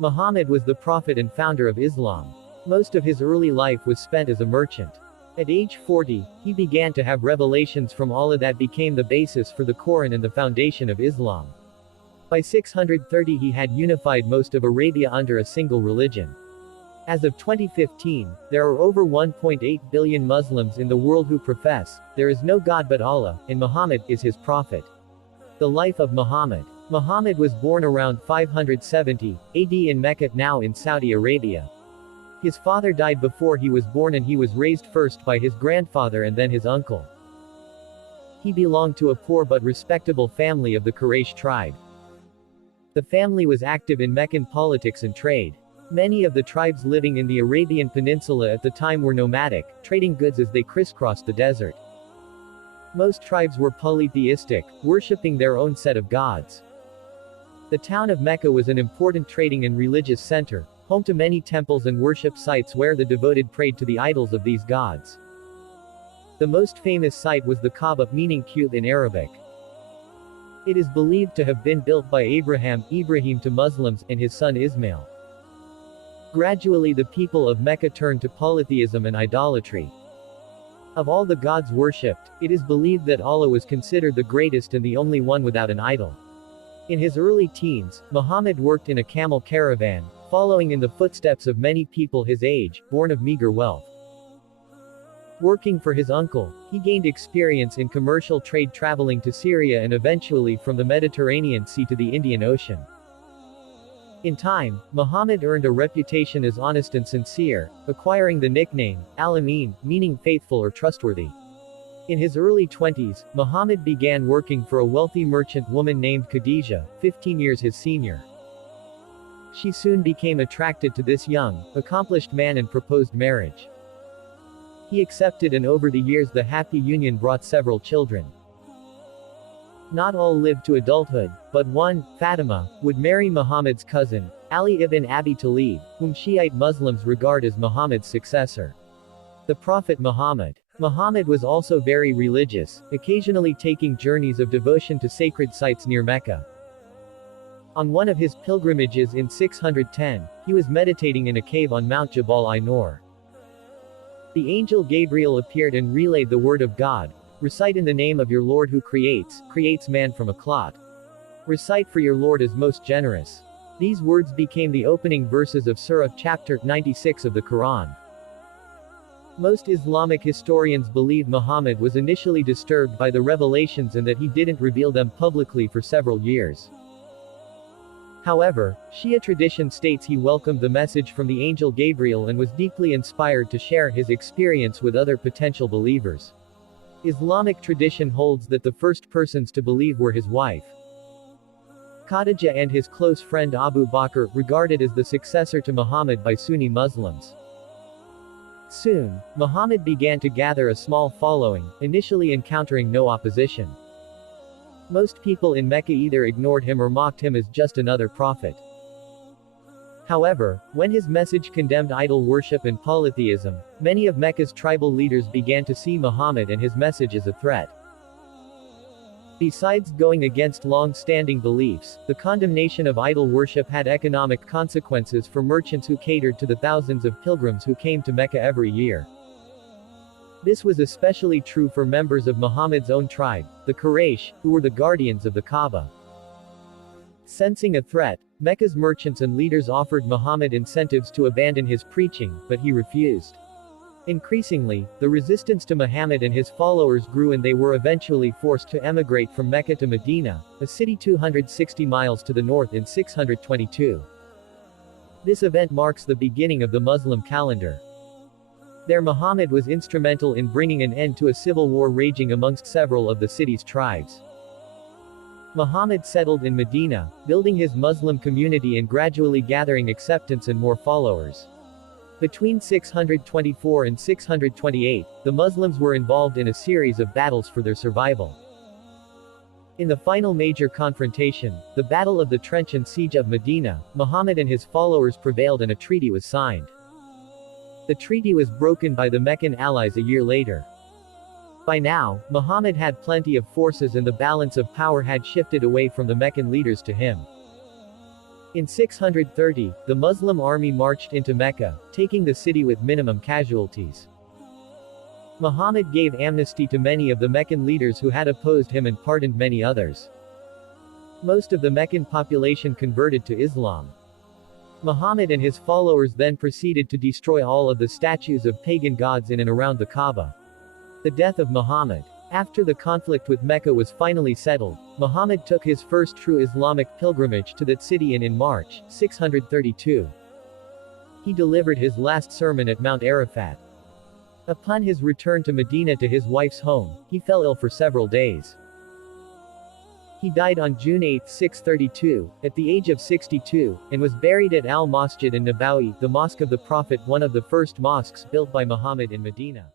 Muhammad was the prophet and founder of Islam. Most of his early life was spent as a merchant. At age 40, he began to have revelations from Allah that became the basis for the Quran and the foundation of Islam. By 630 he had unified most of Arabia under a single religion. As of 2015, there are over 1.8 billion Muslims in the world who profess, there is no God but Allah, and Muhammad is his prophet. The life of Muhammad. Muhammad was born around 570 AD in Mecca, now in Saudi Arabia. His father died before he was born and he was raised first by his grandfather and then his uncle. He belonged to a poor but respectable family of the Quraysh tribe. The family was active in Meccan politics and trade. Many of the tribes living in the Arabian Peninsula at the time were nomadic, trading goods as they crisscrossed the desert. Most tribes were polytheistic, worshipping their own set of gods. The town of Mecca was an important trading and religious center, home to many temples and worship sites where the devoted prayed to the idols of these gods. The most famous site was the Kaaba, meaning cube in Arabic. It is believed to have been built by Ibrahim to Muslims, and his son Ismail. Gradually the people of Mecca turned to polytheism and idolatry. Of all the gods worshipped, it is believed that Allah was considered the greatest and the only one without an idol. In his early teens, Muhammad worked in a camel caravan, following in the footsteps of many people his age, born of meager wealth. Working for his uncle, he gained experience in commercial trade, traveling to Syria and eventually from the Mediterranean Sea to the Indian Ocean. In time, Muhammad earned a reputation as honest and sincere, acquiring the nickname, Al-Amin, meaning faithful or trustworthy. In his early 20s, Muhammad began working for a wealthy merchant woman named Khadija, 15 years his senior. She soon became attracted to this young, accomplished man and proposed marriage. He accepted, and over the years the happy union brought several children. Not all lived to adulthood, but one, Fatima, would marry Muhammad's cousin, Ali ibn Abi Talib, whom Shiite Muslims regard as Muhammad's successor. The Prophet Muhammad. Muhammad was also very religious, occasionally taking journeys of devotion to sacred sites near Mecca. On one of his pilgrimages in 610, he was meditating in a cave on Mount Jabal Ainur. The angel Gabriel appeared and relayed the word of God. Recite in the name of your Lord who creates man from a clot. Recite, for your Lord is most generous. These words became the opening verses of Surah chapter 96 of the Quran. Most Islamic historians believe Muhammad was initially disturbed by the revelations and that he didn't reveal them publicly for several years. However, Shia tradition states he welcomed the message from the angel Gabriel and was deeply inspired to share his experience with other potential believers. Islamic tradition holds that the first persons to believe were his wife Khadija and his close friend Abu Bakr, regarded as the successor to Muhammad by Sunni Muslims. Soon, Muhammad began to gather a small following, initially encountering no opposition. Most people in Mecca either ignored him or mocked him as just another prophet. However, when his message condemned idol worship and polytheism, many of Mecca's tribal leaders began to see Muhammad and his message as a threat. Besides going against long-standing beliefs, the condemnation of idol worship had economic consequences for merchants who catered to the thousands of pilgrims who came to Mecca every year. This was especially true for members of Muhammad's own tribe, the Quraysh, who were the guardians of the Kaaba. Sensing a threat, Mecca's merchants and leaders offered Muhammad incentives to abandon his preaching, but he refused. Increasingly, the resistance to Muhammad and his followers grew and they were eventually forced to emigrate from Mecca to Medina, a city 260 miles to the north in 622. This event marks the beginning of the Muslim calendar. There Muhammad was instrumental in bringing an end to a civil war raging amongst several of the city's tribes. Muhammad settled in Medina, building his Muslim community and gradually gathering acceptance and more followers. Between 624 and 628, the Muslims were involved in a series of battles for their survival. In the final major confrontation, the Battle of the Trench and Siege of Medina, Muhammad and his followers prevailed and a treaty was signed. The treaty was broken by the Meccan allies a year later. By now, Muhammad had plenty of forces and the balance of power had shifted away from the Meccan leaders to him. In 630, the Muslim army marched into Mecca, taking the city with minimum casualties. Muhammad gave amnesty to many of the Meccan leaders who had opposed him and pardoned many others. Most of the Meccan population converted to Islam. Muhammad and his followers then proceeded to destroy all of the statues of pagan gods in and around the Kaaba. The death of Muhammad. After the conflict with Mecca was finally settled, Muhammad took his first true Islamic pilgrimage to that city in March, 632. He delivered his last sermon at Mount Arafat. Upon his return to Medina to his wife's home, he fell ill for several days. He died on June 8, 632, at the age of 62, and was buried at Al-Masjid an-Nabawi, the Mosque of the Prophet, one of the first mosques built by Muhammad in Medina.